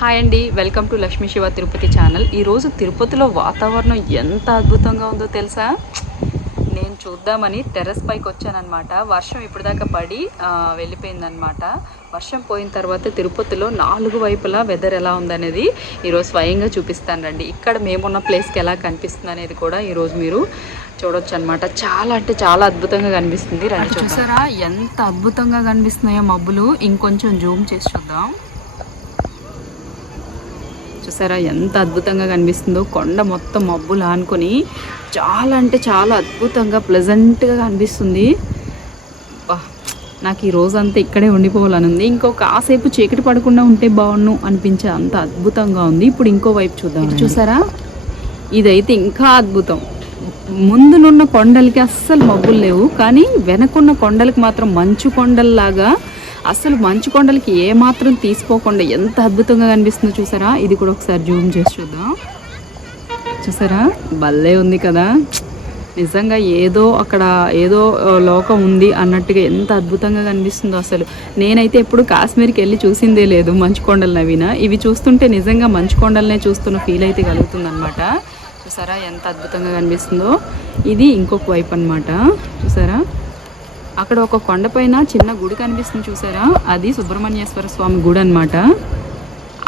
Hi అండి, welcome to Lakshmi Shiva Tirupati channel. ఈరోజు తిరుపతిలో వాతావరణం ఎంత అద్భుతంగా ఉందో తెలుసా? నేను చూద్దామని టెర్రస్ పైకి వచ్చానమాట. వర్షం ఇప్పటిదాకా పడి వెళ్ళిపోయిందనమాట. వర్షం పోయిన తర్వాత తిరుపతిలో 4 వైపులా వెదర్ ఎలా ఉందనేది ఈరోజు స్వయంగా చూపిస్తాను రండి. ఇక్కడ మేమున్న ప్లేస్కి ఎలా కనిపిస్తుంది అనేది కూడా ఈరోజు మీరు చూడొచ్చు అనమాట. చాలా అంటే చాలా అద్భుతంగా కనిపిస్తుంది. రండి చూసారా ఎంత అద్భుతంగా కనిపిస్తున్నాయో మబ్బులు. ఇంకొంచెం జూమ్ చేసి చూద్దాం. చూసారా ఎంత అద్భుతంగా కనిపిస్తుందో. కొండ మొత్తం మబ్బులు ఆనుకొని చాలా అంటే చాలా అద్భుతంగా ప్లెజెంట్గా కనిపిస్తుంది. నాకు ఈ రోజంతా ఇక్కడే ఉండిపోవాలని ఉంది. కాసేపు చీకటి పడకుండా ఉంటే బాగుండు అనిపించే అంత అద్భుతంగా ఉంది. ఇప్పుడు ఇంకో వైపు చూద్దాం. చూసారా ఇదైతే ఇంకా అద్భుతం. ముందునున్న కొండలకి అస్సలు మబ్బులు లేవు, కానీ వెనకున్న కొండలకి మాత్రం మంచు కొండల్లాగా, అసలు మంచు కొండలకి ఏమాత్రం తీసిపోకుండా ఎంత అద్భుతంగా కనిపిస్తుందో చూసారా. ఇది కూడా ఒకసారి జూమ్ చేసి చూద్దాం. చూసారా భలే ఉంది కదా. నిజంగా అక్కడ ఏదో లోకం ఉంది అన్నట్టుగా ఎంత అద్భుతంగా కనిపిస్తుందో. అసలు నేనైతే ఎప్పుడు కాశ్మీర్కి వెళ్ళి చూసిందే లేదు మంచు కొండలు నవ్వినా. ఇవి చూస్తుంటే నిజంగా మంచు కొండలనే చూస్తున్న ఫీల్ అయితే కలుగుతుంది అనమాట. చూసారా ఎంత అద్భుతంగా కనిపిస్తుందో. ఇది ఇంకొక వైపు అనమాట. చూసారా అక్కడ ఒక కొండపైన చిన్న గుడి కనిపిస్తుంది చూసారా, అది సుబ్రహ్మణ్యేశ్వర స్వామి గుడి అనమాట.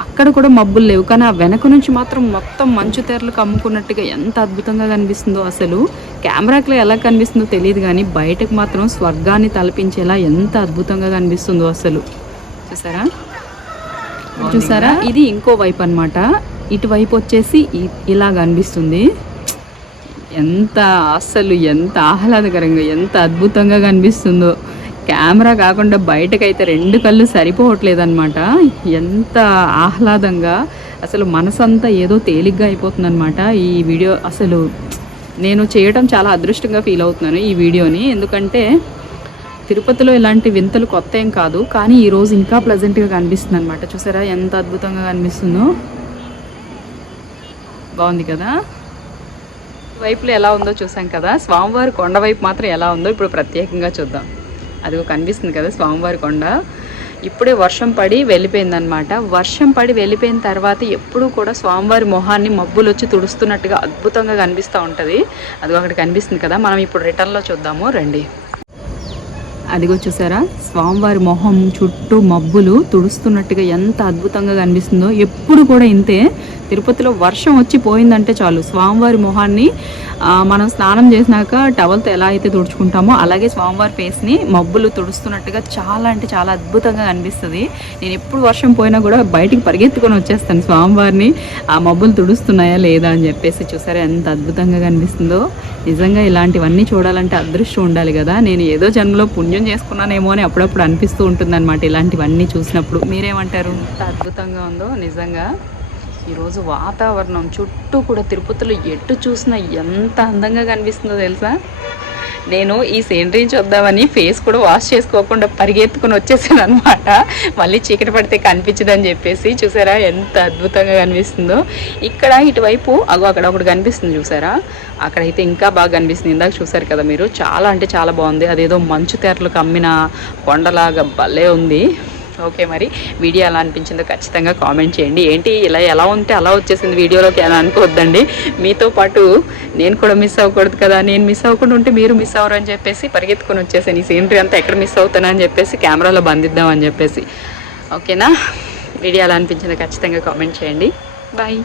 అక్కడ కూడా మబ్బులు లేవు, కానీ ఆ వెనక నుంచి మాత్రం మొత్తం మంచు తెరలు కమ్ముకున్నట్టుగా ఎంత అద్భుతంగా కనిపిస్తుందో. అసలు కెమెరాకి ఎలా కనిపిస్తుందో తెలియదు, కానీ బయటకు మాత్రం స్వర్గాన్ని తలపించేలా ఎంత అద్భుతంగా కనిపిస్తుందో అసలు. చూసారా ఇది ఇంకో వైపు అనమాట. ఇటువైపు వచ్చేసి ఇలా కనిపిస్తుంది. ఎంత ఆహ్లాదకరంగా ఎంత అద్భుతంగా కనిపిస్తుందో. కెమెరా కాకుండా బయటకైతే 2 కళ్ళు సరిపోవట్లేదు అనమాట. ఎంత ఆహ్లాదంగా, అసలు మనసంతా ఏదో తేలిగ్గా అయిపోతుంది అనమాట. ఈ వీడియో అసలు నేను చేయడం చాలా అదృష్టంగా ఫీల్ అవుతున్నాను ఈ వీడియోని. ఎందుకంటే తిరుపతిలో ఇలాంటి వింతలు కొత్త ఏం కాదు, కానీ ఈరోజు ఇంకా ప్లెజెంట్గా కనిపిస్తుంది అనమాట. చూసారా ఎంత అద్భుతంగా కనిపిస్తుందో. బాగుంది కదా. వైపులో ఎలా ఉందో చూసాం కదా. స్వామివారి కొండ వైపు మాత్రం ఎలా ఉందో ఇప్పుడు ప్రత్యేకంగా చూద్దాం. అదిగో కనిపిస్తుంది కదా స్వామివారి కొండ. ఇప్పుడే వర్షం పడి వెళ్ళిపోయిందనమాట. వర్షం పడి వెళ్ళిపోయిన తర్వాత ఎప్పుడూ కూడా స్వామివారి మొహాన్ని మబ్బులు వచ్చి తుడుస్తున్నట్టుగా అద్భుతంగా కనిపిస్తూ ఉంటుంది. అదిగో అక్కడ కనిపిస్తుంది కదా. మనం ఇప్పుడు రిటర్న్లో చూద్దాము రండి. అదిగో చూసారా స్వామివారి మొహం చుట్టూ మబ్బులు తుడుస్తున్నట్టుగా ఎంత అద్భుతంగా కనిపిస్తుందో. ఎప్పుడు కూడా ఇంతే. తిరుపతిలో వర్షం వచ్చి పోయిందంటే చాలు, స్వామివారి మొహాన్ని మనం స్నానం చేసినాక టవల్తో ఎలా అయితే తుడుచుకుంటామో అలాగే స్వామివారి ఫేస్ని మబ్బులు తుడుస్తున్నట్టుగా చాలా అంటే చాలా అద్భుతంగా కనిపిస్తుంది. నేను ఎప్పుడు వర్షం పోయినా కూడా బయటికి పరిగెత్తుకొని వచ్చేస్తాను స్వామివారిని ఆ మబ్బులు తుడుస్తున్నాయా లేదా అని చెప్పేసి. చూసారా ఎంత అద్భుతంగా కనిపిస్తుందో. నిజంగా ఇలాంటివన్నీ చూడాలంటే అదృష్టం ఉండాలి కదా. నేను ఏదో జన్మలో పుణ్యం చేసుకున్నానేమో అని అప్పుడప్పుడు అనిపిస్తూ ఉంటుంది అనమాట ఇలాంటివన్నీ చూసినప్పుడు. మీరేమంటారు? ఎంత అద్భుతంగా ఉందో నిజంగా. ఈరోజు వాతావరణం చుట్టూ కూడా తిరుపతిలో ఎటు చూసినా ఎంత అందంగా కనిపిస్తుందో తెలుసా. నేను ఈ సీనరీని చూద్దామని ఫేస్ కూడా వాష్ చేసుకోకుండా పరిగెత్తుకుని వచ్చేసాను అనమాట. మళ్ళీ చీకటి పడితే కనిపించదని చెప్పేసి. చూసారా ఎంత అద్భుతంగా కనిపిస్తుందో. ఇక్కడ ఇటువైపు అక్కడ ఒకటి కనిపిస్తుంది చూసారా, అక్కడైతే ఇంకా బాగా కనిపిస్తుంది. ఇందాక చూసారు కదా మీరు. చాలా అంటే చాలా బాగుంది. అదేదో మంచు తెరలు కమ్మిన కొండలాగా భలే ఉంది. ఓకే, మరి వీడియో ఎలా అనిపించిందో ఖచ్చితంగా కామెంట్ చేయండి. ఏంటి ఇలా ఎలా ఉంటే అలా వచ్చేసింది వీడియోలోకి అని అనుకోవద్దండి. మీతో పాటు నేను కూడా మిస్ అవ్వకూడదు కదా. నేను మిస్ అవ్వకుండా ఉంటే మీరు మిస్ అవ్వరు అని చెప్పేసి పరిగెత్తుకొని వచ్చేసాను. ఈ సీనరీ అంతా ఎక్కడ మిస్ అవుతానని చెప్పేసి కెమెరాలో బంధిద్దామని చెప్పేసి. ఓకేనా, వీడియో ఎలా అనిపించిందో ఖచ్చితంగా కామెంట్ చేయండి. బాయ్.